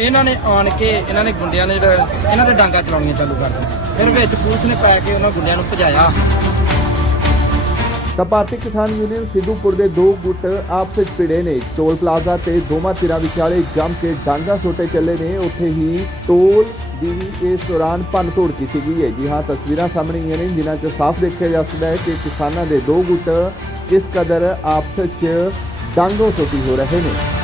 ਇਹਨਾਂ ਨੇ ਆਣ ਕੇ ਇਹਨਾਂ ਨੇ ਗੁੰਡਿਆਂ ਨੇ ਜਿਹੜਾ- ਇਹਨਾਂ ਦੇ ਡਾਂਗਾ ਚਲਾਉਣੀਆਂ ਚਾਲੂ ਕਰ ਦਿੱਤੀਆਂ। ਫਿਰ ਵਿੱਚ ਪੁਲਿਸ ਨੇ ਪੈ ਕੇ ਉਹਨਾਂ ਗੁੰਡਿਆਂ ਨੂੰ ਭਜਾਇਆ। ਤਾਂ ਭਾਰਤੀ ਕਿਸਾਨ ਯੂਨੀਅਨ ਸਿੱਧੂਪੁਰ ਦੇ ਦੋ ਗੁੱਟ ਆਪਸ ਵਿੱਚ ਭਿੜੇ ਨੇ। ਟੋਲ ਪਲਾਜ਼ਾ ਤੇ ਦੋਵਾਂ ਧਿਰਾਂ ਵਿਚਾਲੇ ਜੰਮ ਕੇ ਡਾਂਗਾ ਸੋਟੇ ਚੱਲੇ ਨੇ। ਉੱਥੇ ਹੀ ਟੋਲ ਦੀ ਵੀ ਇਸ ਦੌਰਾਨ ਭੰਨ ਤੋੜ ਕੀਤੀ ਗਈ ਹੈ। ਜੀ ਹਾਂ, ਤਸਵੀਰਾਂ ਸਾਹਮਣੇ ਆਈਆਂ ਨੇ। ਜਿਨ੍ਹਾਂ 'ਚ ਸਾਫ਼ ਦੇਖਿਆ ਜਾ ਸਕਦਾ ਹੈ ਕਿ ਕਿਸਾਨਾਂ ਦੇ ਦੋ ਗੁੱਟ ਕਿਸ ਕਦਰ ਆਪਸ ਵਿੱਚ ਡਾਂਗੋ ਸੋਟੀ ਹੋ ਰਹੇ ਨੇ।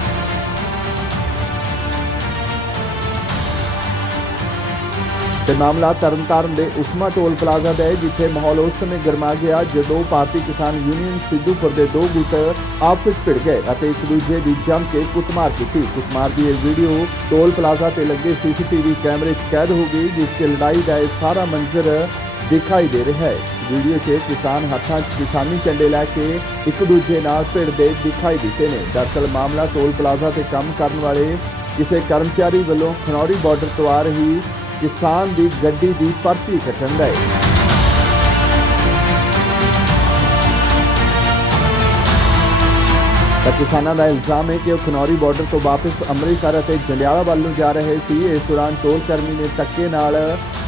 ਤੇ ਮਾਮਲਾ ਤਰਨਤਾਰਨ ਦੇ ਉਸਮਾ ਟੋਲ ਪਲਾਜ਼ਾ ਦਾ ਹੈ, ਜਿੱਥੇ ਮਾਹੌਲ ਉਸ ਸਮੇਂ ਗਰਮਾ ਗਿਆ ਜਦੋਂ ਭਾਰਤੀ ਕਿਸਾਨ ਯੂਨੀਅਨ ਸਿੱਧੂਪੁਰ ਦੇ ਦੋ ਗੁੱਟ ਆਪਸ ਵਿੱਚ ਭਿੜ ਗਏ ਅਤੇ ਇੱਕ ਦੂਜੇ ਦੀ ਜੰਮ ਕੇ ਕੁੱਟਮਾਰ ਕੀਤੀ। ਕੁੱਟਮਾਰ ਦੀ ਇਹ ਵੀਡੀਓ ਟੋਲ ਪਲਾਜ਼ਾ ਤੇ ਲੱਗੇ ਸੀਸੀਟੀਵੀ ਕੈਮਰੇ 'ਚ ਕੈਦ ਹੋ ਗਈ, ਜਿਸ 'ਚ ਲੜਾਈ ਦਾ ਇਹ ਸਾਰਾ ਮੰਜ਼ਰ ਦਿਖਾਈ ਦੇ ਰਿਹਾ ਹੈ। ਵੀਡੀਓ 'ਚ ਕਿਸਾਨ ਹੱਥਾਂ 'ਚ ਕਿਸਾਨੀ ਝੰਡੇ ਲੈ ਕੇ ਇੱਕ ਦੂਜੇ ਨਾਲ ਭਿੜਦੇ ਦਿਖਾਈ ਦਿੱਤੇ ਨੇ। ਦਰਅਸਲ ਮਾਮਲਾ ਟੋਲ ਪਲਾਜ਼ਾ ਤੇ ਕੰਮ ਕਰਨ ਵਾਲੇ ਕਿਸੇ ਕਰਮਚਾਰੀ ਵੱਲੋਂ ਖਨੌਰੀ ਬਾਰਡਰ ਤੋਂ ਆ ਰਹੀ ਕਿਸਾਨ ਦੀ ਗੱਡੀ ਦੀ ਪਰਚੀ ਕੱਟਣ ਦਾ ਹੈ ਤਾਂ ਕਿਸਾਨਾਂ ਦਾ ਇਲਜ਼ਾਮ ਹੈ ਕਿ ਉਹ ਖਨੌਰੀ ਬਾਰਡਰ ਤੋਂ ਵਾਪਸ ਅੰਮ੍ਰਿਤਸਰ ਅਤੇ ਜੰਡਿਆਲਾ ਵੱਲ ਨੂੰ ਜਾ ਰਹੇ ਸੀ। ਇਸ ਦੌਰਾਨ ਟੋਲ ਕਰਮੀ ਨੇ ਧੱਕੇ ਨਾਲ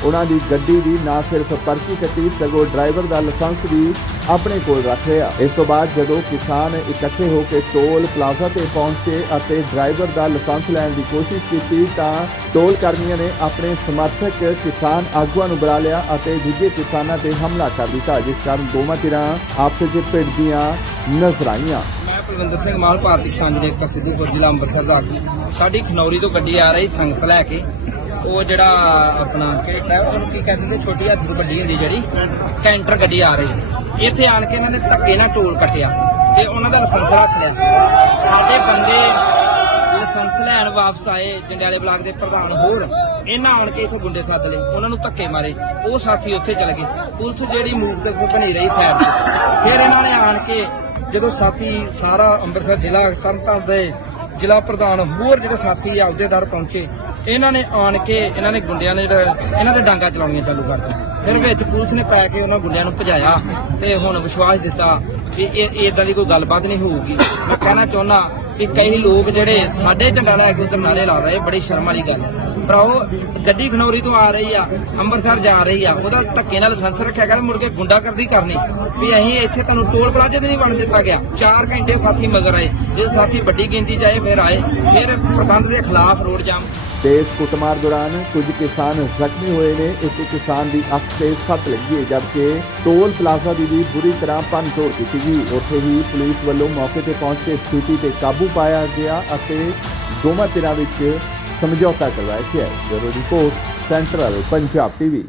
ਉਹਨਾਂ ਦੀ ਗੱਡੀ ਦੀ ਨਾ ਸਿਰਫ ਪਰਚੀ ਕੱਟੀ, ਸਗੋਂ ਡਰਾਈਵਰ ਦਾ ਲਾਇਸੈਂਸ ਵੀ ਆਪਣੇ ਕੋਲ ਰੱਖ ਲਿਆ ਇਸ ਤੋਂ ਬਾਅਦ ਜਦੋਂ ਕਿਸਾਨ ਇਕੱਠੇ ਹੋ ਕੇ ਟੋਲ ਪਲਾਜ਼ਾ ਤੇ ਪਹੁੰਚੇ ਅਤੇ ਡਰਾਈਵਰ ਦਾ ਲਾਇਸੈਂਸ ਲੈਣ ਦੀ ਕੋਸ਼ਿਸ਼ ਕੀਤੀ, ਤਾਂ ਟੋਲ ਕਰਮੀਆਂ ਨੇ ਆਪਣੇ ਸਮਰਥਕ ਕਿਸਾਨ ਆਗੂਆਂ ਨੂੰ ਬੁਲਾ ਲਿਆ ਅਤੇ ਦੂਜੇ ਕਿਸਾਨਾਂ ਤੇ ਹਮਲਾ ਕਰ ਦਿੱਤਾ, ਜਿਸ ਕਾਰਨ ਦੋਵਾਂ ਧਿਰਾਂ ਆਪਸ ਵਿੱਚ ਭਿੜਦੀਆਂ ਨਜ਼ਰ ਆਈਆਂ। ਮੈਂ ਕੁਲਵਿੰਦਰ ਸਿੰਘ ਮਾਲ ਭਾਰਤੀ ਕਿਸਾਨ ਯੂਨੀਅਨ ਸਿੱਧੂਪੁਰ ਜ਼ਿਲ੍ਹਾ ਅੰਮ੍ਰਿਤਸਰ ਦਾ। ਆਗੂ ਸਾਡੀ ਖਨੌਰੀ ਤੋਂ ਗੱਡੀ ਆ ਰਹੀ ਸੰਗਤ ਲੈ ਕੇ। ਉਹ ਜਿਹੜਾ ਆਪਣਾ ਕਿਹੜਾ ਉਹਨੂੰ ਕੀ ਕਹਿੰਦੇ ਨੇ, ਛੋਟੀ ਹੱਥ ਦੀ ਗੱਡੀ ਹੁੰਦੀ ਜਿਹੜੀ, ਕੈਂਟਰ ਗੱਡੀ ਆ ਰਹੀ ਸੀ। ਇੱਥੇ ਆਣ ਕੇ ਇਹਨਾਂ ਨੇ ਧੱਕੇ ਨਾਲ ਟੋਲ ਕੱਟਿਆ ਤੇ ਉਹਨਾਂ ਦਾ ਲਾਇਸੈਂਸ ਰੱਖ ਲਿਆ। ਸਾਡੇ ਬੰਦੇ ਲਾਇਸੈਂਸ ਲੈਣ ਵਾਪਸ ਆਏ, ਜੰਡਿਆਲੇ ਬਲਾਕ ਦੇ ਪ੍ਰਧਾਨ ਹੋਰ। ਇਹਨਾਂ ਆਣ ਕੇ ਇੱਥੇ ਗੁੰਡੇ ਸੱਦ ਲਏ, ਉਹਨਾਂ ਨੂੰ ਧੱਕੇ ਮਾਰੇ। ਉਹ ਸਾਥੀ ਉੱਥੇ ਚਲੇ ਗਏ। ਪੁਲਿਸ ਜਿਹੜੀ ਮੂਵ ਤੇ ਬਣੀ ਰਹੀ ਸਾਈਡ ਤੇ। ਫਿਰ ਇਹਨਾਂ ਨੇ ਆਣ ਕੇ ਜਦੋਂ ਸਾਥੀ ਸਾਰਾ ਅੰਮ੍ਰਿਤਸਰ ਜ਼ਿਲ੍ਹਾ ਤਰਨਤਾਰਨ ਦੇ ਜ਼ਿਲ੍ਹਾ ਪ੍ਰਧਾਨ ਹੋਰ ਜਿਹੜੇ ਸਾਥੀ ਅਹੁਦੇਦਾਰ ਪਹੁੰਚੇ ਇਹਨਾਂ ਨੇ ਆਣ ਕੇ ਇਹਨਾਂ ਨੇ ਗੁੰਡਿਆਂ ਨੇ ਜਿਹੜਾ- ਇਹਨਾਂ ਦੇ ਡਾਂਗਾ ਚਲਾਉਣੀਆਂ ਚਾਲੂ ਕਰ ਦਿੱਤੀਆਂ ਫਿਰ ਵਿੱਚ ਪੁਲਿਸ ਨੇ ਪੈ ਕੇ ਉਹਨਾਂ ਗੁੰਡਿਆਂ ਨੂੰ ਭਜਾਇਆ ਤੇ ਹੁਣ ਵਿਸ਼ਵਾਸ ਦਿੱਤਾ ਕਿ ਇਹ ਇਦਾਂ ਦੀ ਕੋਈ ਗੱਲਬਾਤ ਨਹੀਂ ਹੋਊਗੀ। ਮੈਂ ਕਹਿਣਾ ਚਾਹੁੰਦਾ ਕਿ ਕਈ ਲੋਕ ਜਿਹੜੇ ਸਾਡੇ ਝੰਡਾ ਲੈ ਕੇ ਉਧਰ ਨਾਰੇ ਲਾ ਰਹੇ, ਬੜੀ ਸ਼ਰਮ ਵਾਲੀ ਗੱਲ ਹੈ। ਭਰਾਓ, ਗੱਡੀ ਖਨੌਰੀ ਤੋਂ ਆ ਰਹੀ ਆ, ਅੰਮ੍ਰਿਤਸਰ ਜਾ ਰਹੀ ਆ, ਉਹਦਾ ਧੱਕੇ ਨਾਲ ਲਾਇਸੈਂਸ ਰੱਖਿਆ ਕਰ ਮੁੜ ਕੇ ਗੁੰਡਾਗਰਦੀ ਕਰਨੀ। ਵੀ ਅਸੀਂ ਇੱਥੇ ਤੁਹਾਨੂੰ ਟੋਲ ਪਲਾਜ਼ੇ ਤੇ ਨਹੀਂ ਵੜਨ ਦਿੱਤਾ ਗਿਆ। 4 ਘੰਟੇ ਸਾਥੀ ਮਗਰ ਆਏ, ਜੇ ਸਾਥੀ ਵੱਡੀ ਗਿਣਤੀ ਚ ਆਏ, ਫਿਰ ਆਏ। ਫਿਰ ਪ੍ਰਬੰਧ ਦੇ ਖਿਲਾਫ ਰੋਡ ਜਾਮ ਤੇ ਇਸ ਕੁੱਟਮਾਰ ਦੌਰਾਨ ਕੁਝ ਕਿਸਾਨ ਜ਼ਖਮੀ ਹੋਏ ਨੇ। ਇੱਕ ਕਿਸਾਨ ਦੀ ਅੱਖ ਤੇ ਸੱਟ ਲੱਗੀ ਹੈ, ਜਦਕਿ ਟੋਲ ਪਲਾਜ਼ਾ ਦੀ ਵੀ ਬੁਰੀ ਤਰ੍ਹਾਂ ਭੰਨ ਤੋੜ ਕੀਤੀ ਗਈ। ਉੱਥੇ ਹੀ ਪੁਲਿਸ ਵੱਲੋਂ ਮੌਕੇ ਤੇ ਪਹੁੰਚ ਕੇ ਸਥਿਤੀ ਤੇ ਕਾਬੂ ਪਾਇਆ ਗਿਆ ਅਤੇ ਦੋਵਾਂ ਧਿਰਾਂ ਵਿੱਚ ਸਮਝੌਤਾ ਕਰਵਾਇਆ ਗਿਆ ਜਦੋਂ ਰਿਪੋਰਟ, ਸੈਂਟਰਲ ਪੰਜਾਬ ਟੀਵੀ।